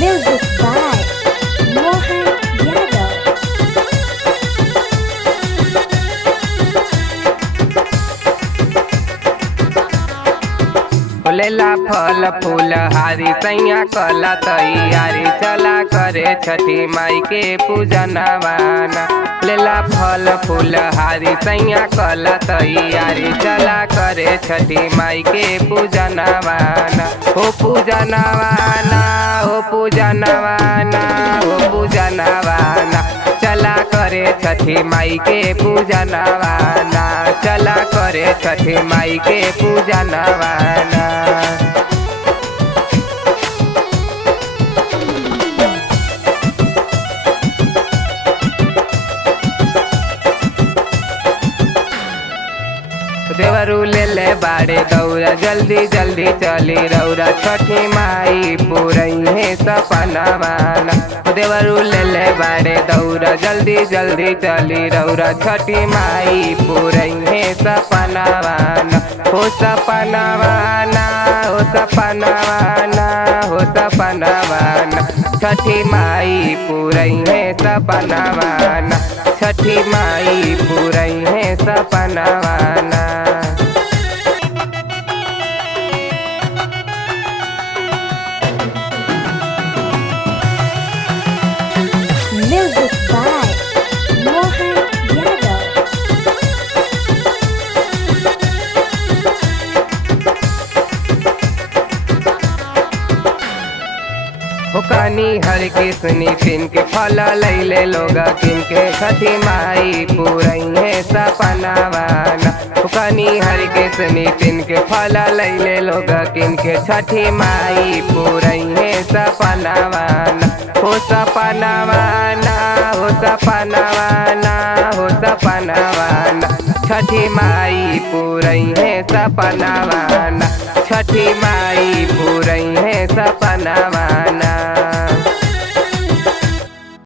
Music by Mohan Yadav. लेला फल फूल हारी सैया कला तैयारी चला करे छठी माई के पूजनवाना। लेला फल फूल हारी सैया कला तैयारी चला करे छठी माई के पूजनवाना। हो पूजनवाना हो पूजनवाना हो पूजनवाना चला करे छठी माई के पूजनवाना। चला करे छठी माई के पूजनवाना। देवरू ले ले बाड़े दौरा जल्दी जल्दी चली रौरा छठी माई पूरई है सपनवाना। देवरू ले ले बाड़े दौरा जल्दी जल्दी चली रौरा छठी माई पूरई है सपनवाना। हो सपनवाना हो सपनवाना हो सपनवाना छठी माई पूरई है सपनवाना। छठी माई पूरई है सपनवाना। Music by Mohan Yadav. हो कानी हर किसनी पिन के फल लैले लोगा किन के छठी माई पूरई है सपनवाना। हो कानी हर किसनी पिन के फल लैले लोगा किन के छठी माई पूरई है सपनवाना। हो सपनवाना हो सपनवाना हो सपनवाना छठी माई पूरई है सपनवाना। छठी माई पूरई है सपनवाना।